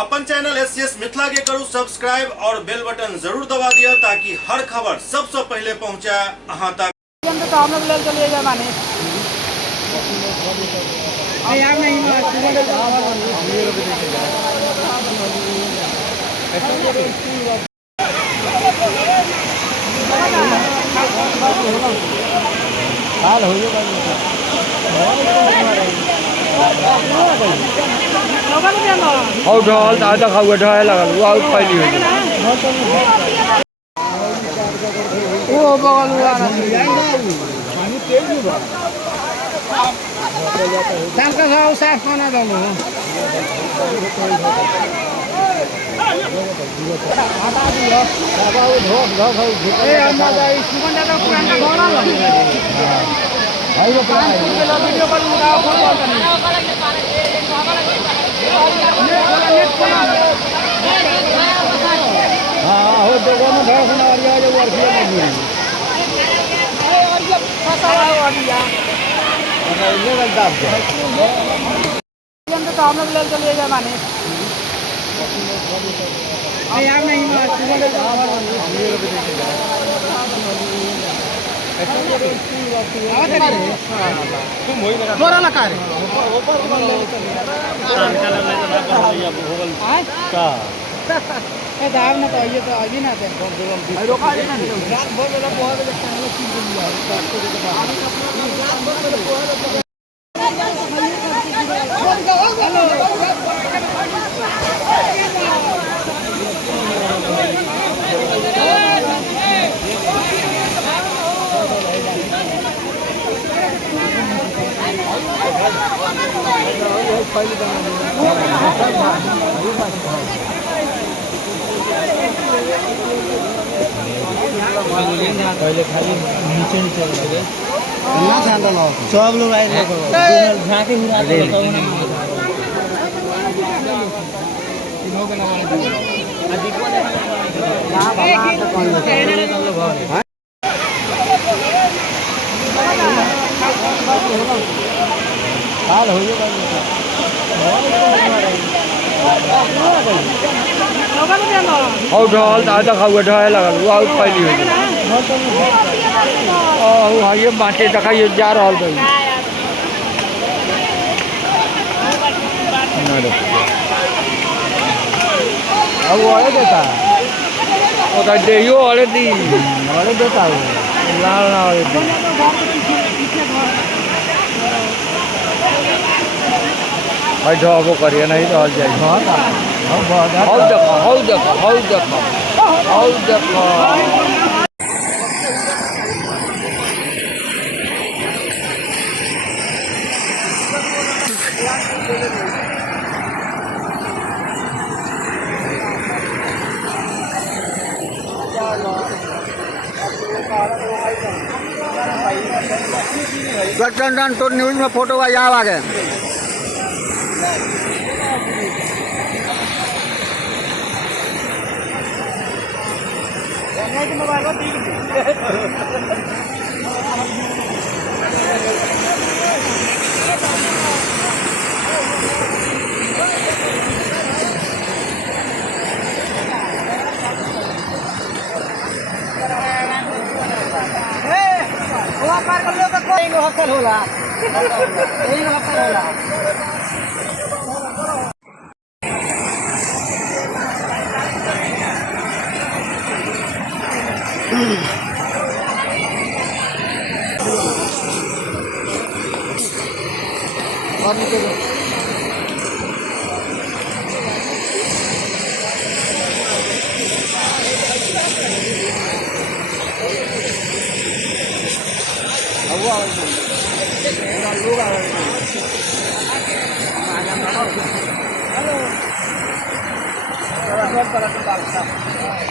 अपन channel SCS Mithila के करू subscribe और बेल बटन जरूर दबा दिया ताकि हर खबर सबसे पहले पहुंचा अहां तक। और ढोल दादा खाओ ढोल लगा वो आउट पहली हुई वो बगल हुआ ना तब का खाओ साफ खाना दो हटा दियो बाबा वो ढोक ढोक ए अम्मा जा सुमन दादा पुराना घोड़ा लगे भाई वो वीडियो कॉल लगाओ फोन कॉल करनी हाँ हो देखो ना घर सुना वाली है जो वर्षी है नहीं और ये फसा हुआ वाली है अरे ये गलत आप तो हम लोग ले चले जाए माने यार नहीं मार थोड़ा लगा रे दाव ना तो ये तो अभी ना थे रोका देना रात भर मेरा बहुत पहले खाली नीचे नीचे सब लोग आए झाँके और ढोल दादा खाओ ढोल लगा वो आउट पहली हुई ये बाटे दिखाइए जा रहा भाई अब वो वाले देता वो तो देहियो वाले दी वाले देता है लाल ना वाले दी भाई ढोको करिए नहीं तो हल जाए हल देखो हल देखो हल देखो हल देखो तो न्यूज में फोटो आ जाओ आगे होला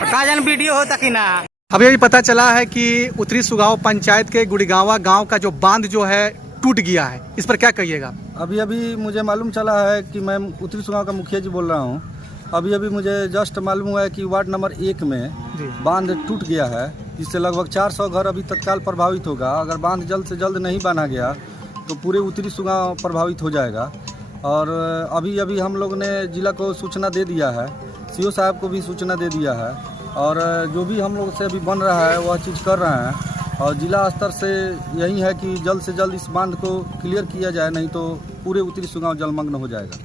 काजन वीडियो होता कि ना। अभी पता चला है कि उत्तरी सुगांव पंचायत के गुड़ीगांवा गांव का जो बांध जो है टूट गया है, इस पर क्या कहिएगा? अभी मुझे मालूम चला है कि मैं उत्तरी सुगांव का मुखिया जी बोल रहा हूँ। अभी मुझे जस्ट मालूम हुआ है कि वार्ड नंबर 1 में बांध टूट गया है, जिससे लगभग 400 घर अभी तत्काल प्रभावित होगा। अगर बांध जल्द से जल्द नहीं बांधा गया तो पूरे उत्तरी सुगांव प्रभावित हो जाएगा। और अभी अभी हम लोग ने जिला को सूचना दे दिया है, सीओ साहब को भी सूचना दे दिया है, और जो भी हम लोग से अभी बन रहा है वह चीज़ कर रहे हैं। और जिला स्तर से यही है कि जल्द से जल्द इस बांध को क्लियर किया जाए, नहीं तो पूरे उत्तरी सुगांव जलमग्न हो जाएगा।